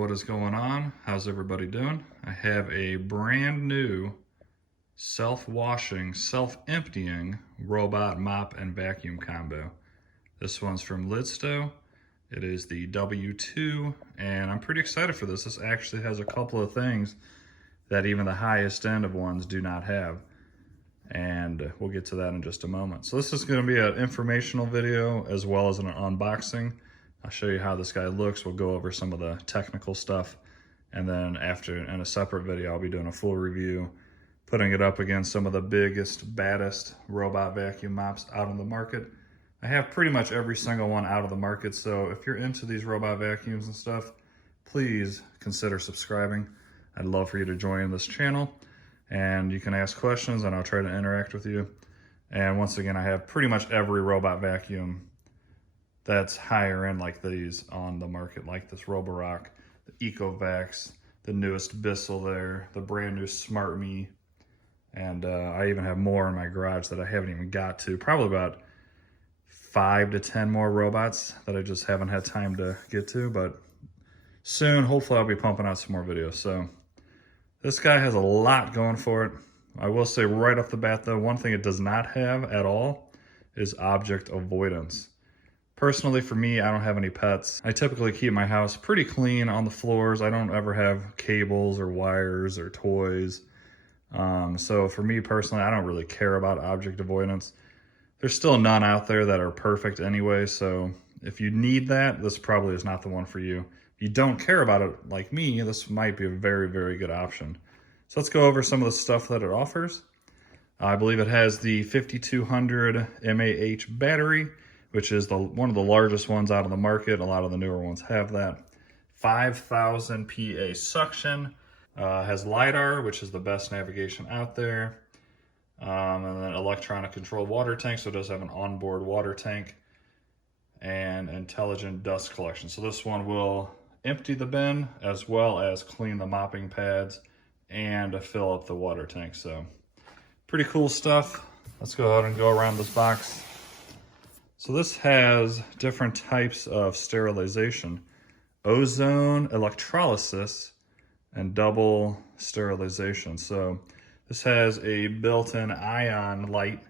what is going on? How's everybody doing? I have a brand new self-washing, self-emptying robot mop and vacuum combo. This one's from Lydsto. It is the W2, and I'm pretty excited for this. This actually has a couple of things that even the highest end of ones do not have. And we'll get to that in just a moment. So this is going to be an informational video as well as an unboxing. I'll show you how this guy looks. We'll go over some of the technical stuff. And then after, in a separate video, I'll be doing a full review, putting it up against some of the biggest, baddest robot vacuum mops out on the market. I have pretty much every single one out of the market. So if you're into these robot vacuums and stuff, please consider subscribing. I'd love for you to join this channel. And you can ask questions and I'll try to interact with you. And once again, I have pretty much every robot vacuum that's higher end like these on the market, like this Roborock, the EcoVax, the newest Bissell there, the brand new Smart Me. And I even have more in my garage that I haven't even got to. Probably about 5 to 10 more robots that I just haven't had time to get to. But soon, hopefully I'll be pumping out some more videos. So this guy has a lot going for it. I will say right off the bat though, one thing it does not have at all is object avoidance. Personally for me, I don't have any pets. I typically keep my house pretty clean on the floors. I don't ever have cables or wires or toys. So for me personally, I don't really care about object avoidance. There's still none out there that are perfect anyway. So if you need that, this probably is not the one for you. If you don't care about it like me, this might be a very, very good option. So let's go over some of the stuff that it offers. I believe it has the 5200 mAh battery, which is one of the largest ones out on the market. A lot of the newer ones have that. 5,000 PA suction. Has LiDAR, which is the best navigation out there. And then electronic controlled water tank, so it does have an onboard water tank. And intelligent dust collection. So this one will empty the bin as well as clean the mopping pads and fill up the water tank. So pretty cool stuff. Let's go ahead and go around this box. So this has different types of sterilization: ozone electrolysis and double sterilization. So this has a built-in ion light.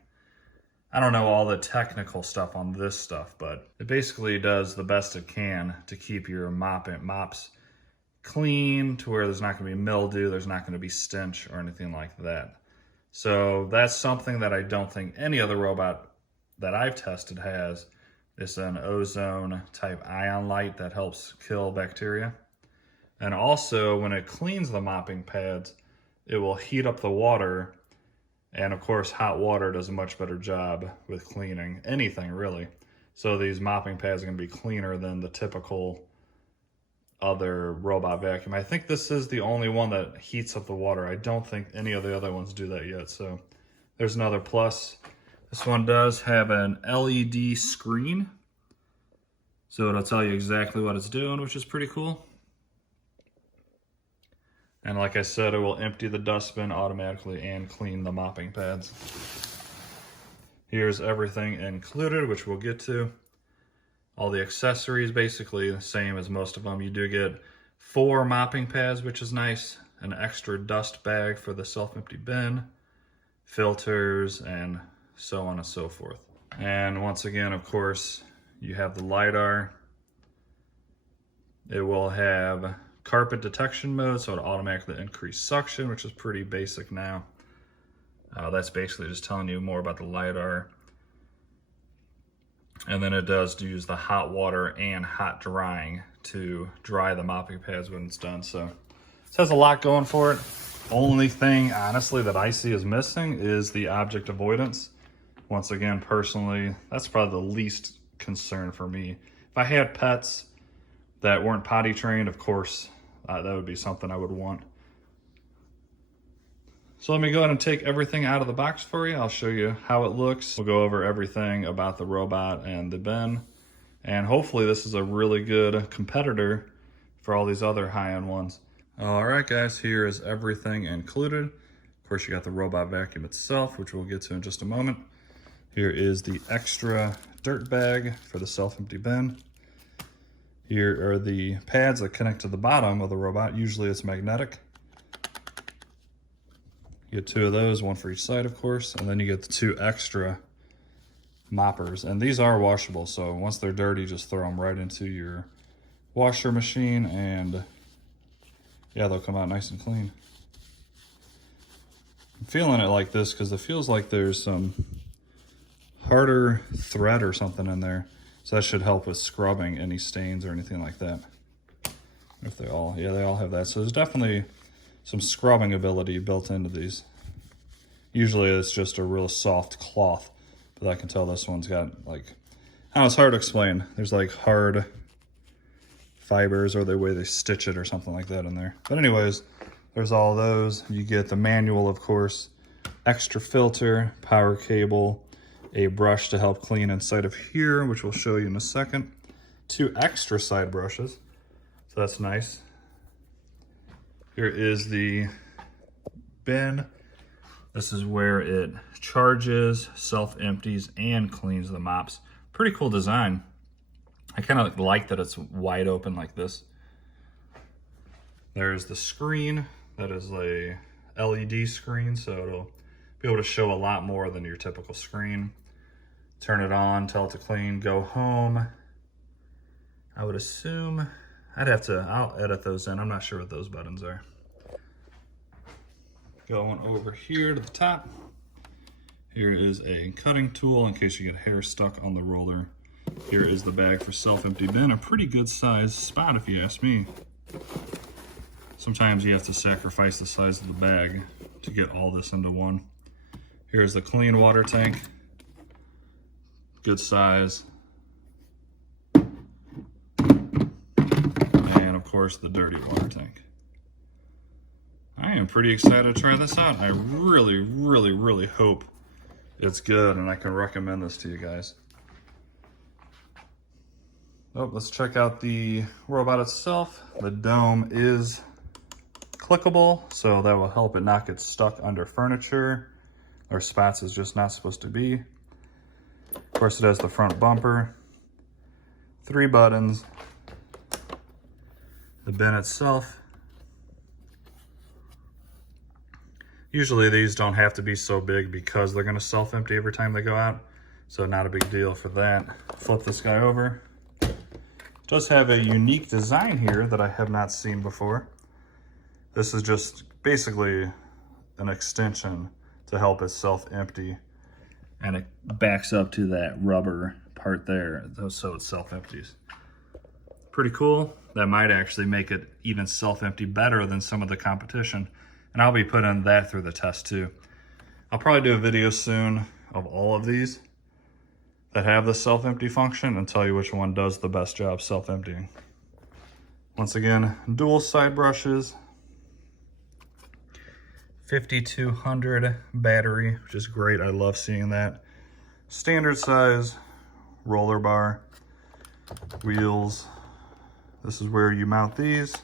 I don't know all the technical stuff on this stuff, but it basically does the best it can to keep your mops clean to where there's not going to be mildew, there's not going to be stench or anything like that. So that's something that I don't think any other robot that I've tested has. It's an ozone type ion light that helps kill bacteria. And also when it cleans the mopping pads, it will heat up the water. And of course, hot water does a much better job with cleaning anything really. So these mopping pads are gonna be cleaner than the typical other robot vacuum. I think this is the only one that heats up the water. I don't think any of the other ones do that yet. So there's another plus. This one does have an LED screen. So it'll tell you exactly what it's doing, which is pretty cool. And like I said, it will empty the dustbin automatically and clean the mopping pads. Here's everything included, which we'll get to. All the accessories, basically the same as most of them. You do get 4 mopping pads, which is nice, an extra dust bag for the self-empty bin, filters, and so on and so forth. And once again, of course, you have the LiDAR. It will have carpet detection mode, so it automatically increase suction, which is pretty basic now. That's basically just telling you more about the LiDAR. And then it does use the hot water and hot drying to dry the mopping pads when it's done. So this has a lot going for it. Only thing, honestly, that I see is missing is the object avoidance. Once again, personally, that's probably the least concern for me. If I had pets that weren't potty trained, of course, that would be something I would want. So let me go ahead and take everything out of the box for you. I'll show you how it looks. We'll go over everything about the robot and the bin. And hopefully this is a really good competitor for all these other high-end ones. All right, guys, here is everything included. Of course, you got the robot vacuum itself, which we'll get to in just a moment. Here is the extra dirt bag for the self-empty bin. Here are the pads that connect to the bottom of the robot. Usually it's magnetic. You get 2 of those, 1 for each side, of course, and then you get the 2 extra moppers. And these are washable, so once they're dirty, just throw them right into your washer machine, and yeah, they'll come out nice and clean. I'm feeling it like this because it feels like there's some harder thread or something in there. So that should help with scrubbing any stains or anything like that. If they all, yeah, they all have that. So there's definitely some scrubbing ability built into these. Usually it's just a real soft cloth, but I can tell this one's got like, I don't know, it's hard to explain. There's like hard fibers or the way they stitch it or something like that in there. But anyways, there's all those. You get the manual, of course, extra filter, power cable, a brush to help clean inside of here, which we'll show you in a second. 2 extra side brushes, so that's nice. Here is the bin. This is where it charges, self-empties, and cleans the mops. Pretty cool design. I kind of like that it's wide open like this. There's the screen. That is a LED screen, so it'll be able to show a lot more than your typical screen. Turn it on, tell it to clean, go home. I would assume, I'll edit those in. I'm not sure what those buttons are. Going over here to the top. Here is a cutting tool in case you get hair stuck on the roller. Here is the bag for self-empty bin, a pretty good size spot if you ask me. Sometimes you have to sacrifice the size of the bag to get all this into one. Here's the clean water tank. Good size. And of course the dirty water tank. I am pretty excited to try this out. I really hope it's good and I can recommend this to you guys. Oh, let's check out the robot itself. The dome is clickable, so that will help it not get stuck under furniture or spots it's just not supposed to be. Of course, it has the front bumper, 3 buttons, the bin itself. Usually these don't have to be so big because they're gonna self-empty every time they go out, so not a big deal for that. Flip this guy over. It does have a unique design here that I have not seen before. This is just basically an extension to help it self-empty, and it backs up to that rubber part there, so it self-empties. Pretty cool. That might actually make it even self-empty better than some of the competition, and I'll be putting that through the test too. I'll probably do a video soon of all of these that have the self-empty function and tell you which one does the best job self-emptying. Once again, dual side brushes, 5200 battery, which is great. I love seeing that. Standard size roller bar, wheels. This is where you mount these.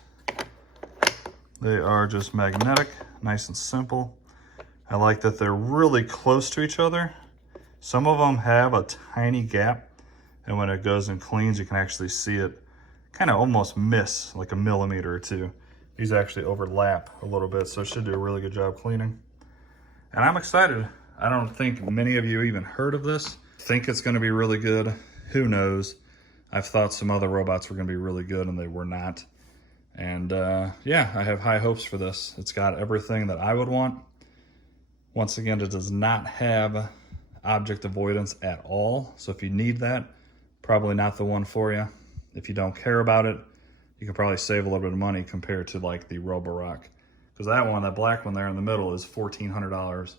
They are just magnetic, nice and simple. I like that they're really close to each other. Some of them have a tiny gap, and when it goes and cleans, you can actually see it kind of almost miss like a millimeter or 2. These actually overlap a little bit, so it should do a really good job cleaning. And I'm excited. I don't think many of you even heard of this. Think it's gonna be really good. Who knows? I've thought some other robots were gonna be really good and they were not. And yeah, I have high hopes for this. It's got everything that I would want. Once again, it does not have object avoidance at all. So if you need that, probably not the one for you. If you don't care about it, you can probably save a little bit of money compared to like the Roborock. Because that one, that black one there in the middle is $1,400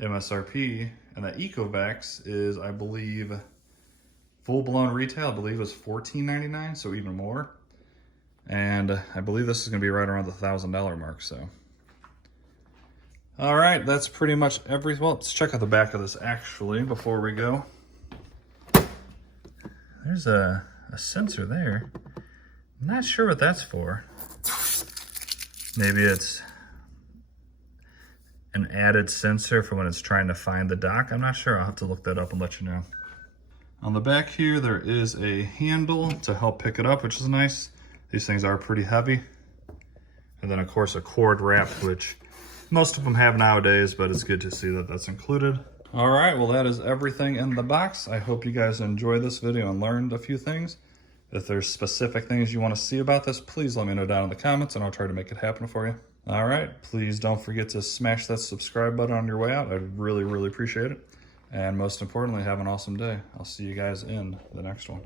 MSRP. And the Ecovacs is, I believe, full-blown retail, I believe is $14.99, so even more. And I believe this is gonna be right around the $1,000 mark, so. All right, that's pretty much everything. Well, let's check out the back of this actually before we go. There's a sensor there. I'm not sure what that's for. Maybe it's an added sensor for when it's trying to find the dock. I'm not sure. I'll have to look that up and let you know. On the back here, there is a handle to help pick it up, which is nice. These things are pretty heavy. And then of course a cord wrap, which most of them have nowadays, but it's good to see that that's included. All right, well that is everything in the box. I hope you guys enjoyed this video and learned a few things. If there's specific things you want to see about this, please let me know down in the comments and I'll try to make it happen for you. All right, please don't forget to smash that subscribe button on your way out. I'd really, really appreciate it. And most importantly, have an awesome day. I'll see you guys in the next one.